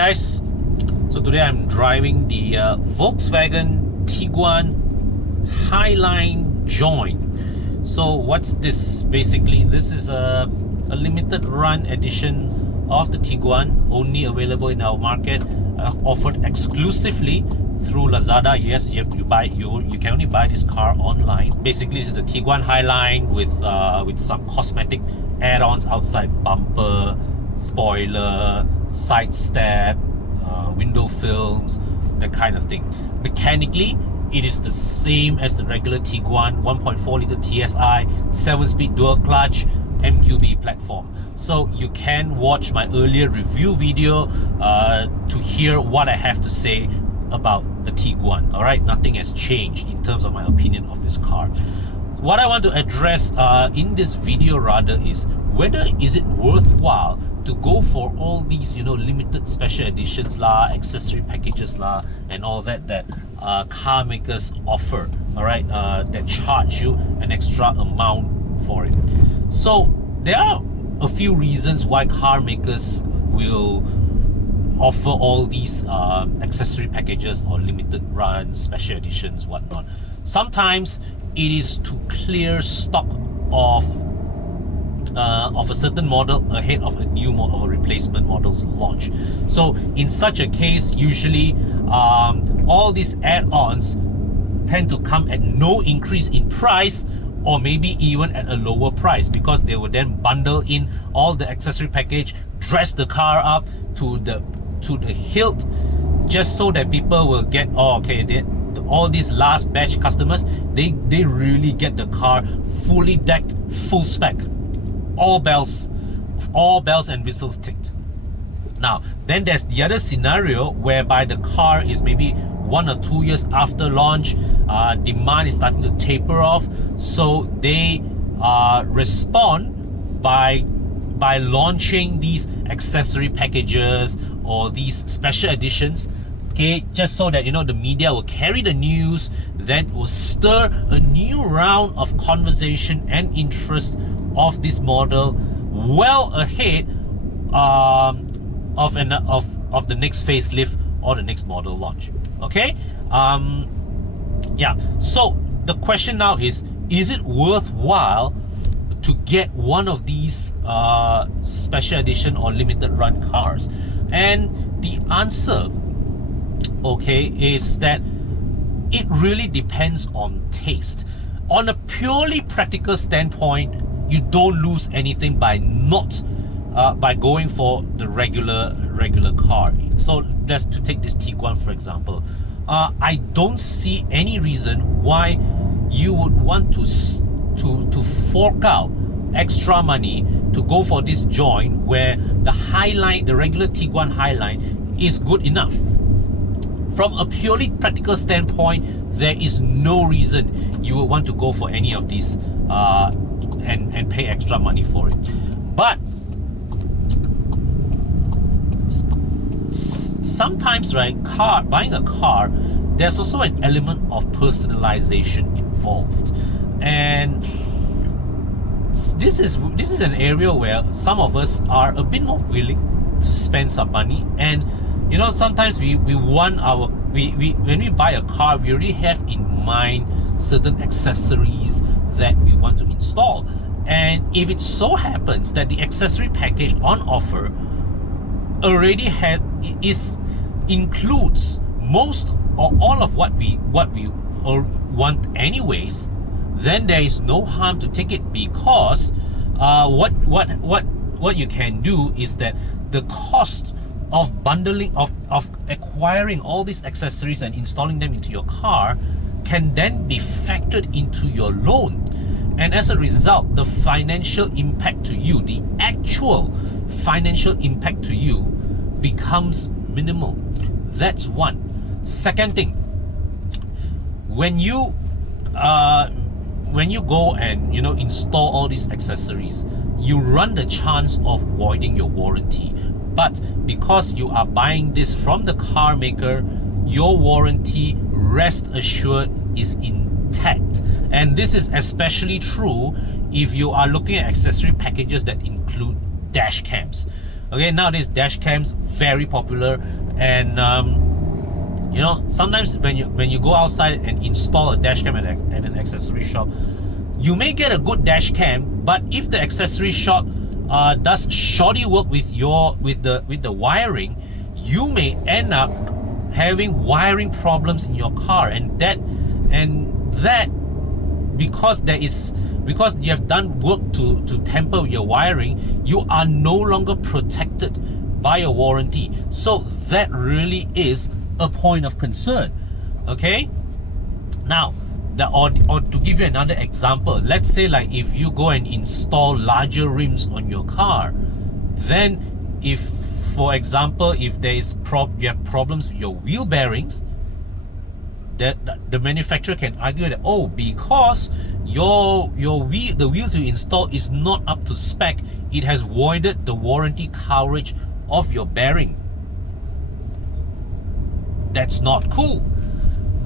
guys, so today I'm driving the Volkswagen Tiguan Highline JOIN. So what's this? Basically, this is a limited run edition of the Tiguan, only available in our market, offered exclusively through Lazada. Yes, you can only buy this car online. Basically, this is the Tiguan Highline with some cosmetic add-ons outside: bumper, spoiler, side step, window films, that kind of thing. Mechanically, it is the same as the regular Tiguan, 1.4 litre TSI, 7-speed dual clutch, MQB platform. So you can watch my earlier review video to hear what I have to say about the Tiguan. Alright, nothing has changed in terms of my opinion of this car. What I want to address in this video rather is whether is it worthwhile to go for all these, limited special editions lah, accessory packages lah, and all that car makers offer, alright, that charge you an extra amount for it. So there are a few reasons why car makers will offer all these accessory packages or limited runs, special editions, whatnot. Sometimes it is to clear stock of a certain model ahead of a new model or replacement model's launch. So in such a case, usually all these add-ons tend to come at no increase in price, or maybe even at a lower price, because they will then bundle in all the accessory package, dress the car up to the hilt, just so that people will get, all these last batch customers, they really get the car fully decked, full spec, all bells and whistles ticked. Now then there's the other scenario whereby the car is maybe 1 or 2 years after launch, demand is starting to taper off, so they respond by launching these accessory packages or these special editions, okay, just so that the media will carry the news, that will stir a new round of conversation and interest of this model well ahead of the next facelift or the next model launch. Okay, yeah. So the question now is it worthwhile to get one of these special edition or limited run cars? And the answer, okay, is that it really depends on taste. On a purely practical standpoint, you don't lose anything by by going for the regular car. So let's take this Tiguan for example. I don't see any reason why you would want to fork out extra money to go for this join where the Highline, the regular Tiguan Highline, is good enough. From a purely practical standpoint, there is no reason you would want to go for any of these and pay extra money for it. But sometimes, right, buying a car, there's also an element of personalization involved, and this is an area where some of us are a bit more willing to spend some money. And sometimes we want when we buy a car, we already have in mind certain accessories that we want to install. And if it so happens that the accessory package on offer already includes most or all of what we want anyways, then there is no harm to take it, because what you can do is that the cost of bundling of acquiring all these accessories and installing them into your car can then be factored into your loan, and as a result, the financial impact to you, the actual financial impact to you, becomes minimal. That's one. Second thing, when you go and install all these accessories, you run the chance of voiding your warranty. But because you are buying this from the car maker, your warranty, rest assured, is intact. And this is especially true if you are looking at accessory packages that include dash cams. Okay, nowadays dash cams very popular, and you know, sometimes when you go outside and install a dash cam at an accessory shop, you may get a good dash cam, but if the accessory shop does shoddy work with the wiring, you may end up having wiring problems in your car, and that because you have done work to tamper with your wiring, you are no longer protected by a warranty. So that really is a point of concern. Okay, now or to give you another example, let's say like if you go and install larger rims on your car, then if, for example, if there is you have problems with your wheel bearings, that the manufacturer can argue that, oh, because the wheels you install is not up to spec, it has voided the warranty coverage of your bearing. That's not cool.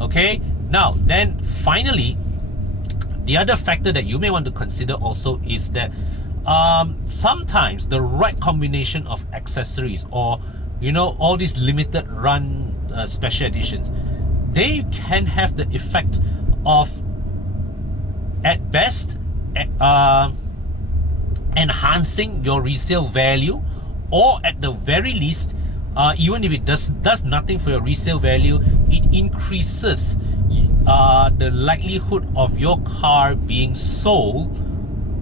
Okay, now then finally, the other factor that you may want to consider also is that sometimes the right combination of accessories, or you know, all these limited run special editions, they can have the effect of, at best, enhancing your resale value, or at the very least, even if it does nothing for your resale value, it increases the likelihood of your car being sold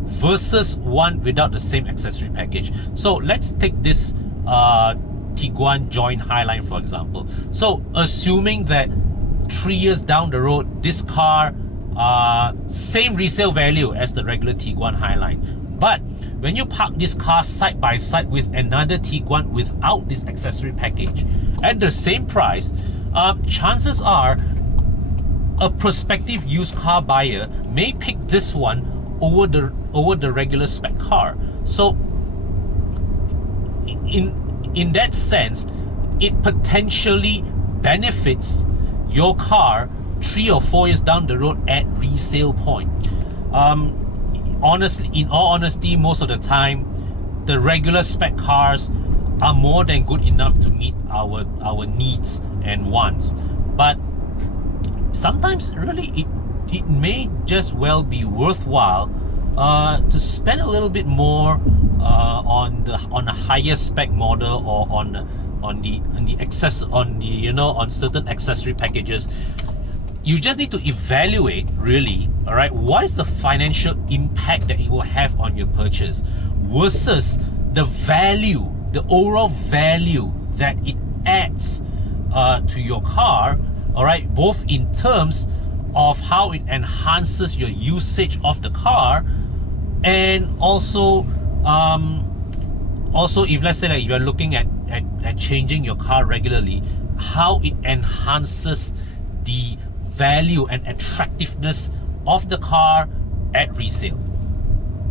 versus one without the same accessory package. So let's take this Tiguan JOIN Highline for example. So assuming that 3 years down the road, this car same resale value as the regular Tiguan Highline, but when you park this car side by side with another Tiguan without this accessory package at the same price, chances are a prospective used car buyer may pick this one over the regular spec car. So in that sense, it potentially benefits your car 3 or 4 years down the road at resale point. Honestly, in all honesty, most of the time, the regular spec cars are more than good enough to meet our needs and wants. But sometimes, really, it may just well be worthwhile to spend a little bit more on a higher spec model, or on certain accessory packages. You just need to evaluate, really, all right, what is the financial impact that it will have on your purchase versus the value, the overall value that it adds to your car, all right, both in terms of how it enhances your usage of the car, and also if, let's say, like, you're looking at changing your car regularly, how it enhances the value and attractiveness of the car at resale.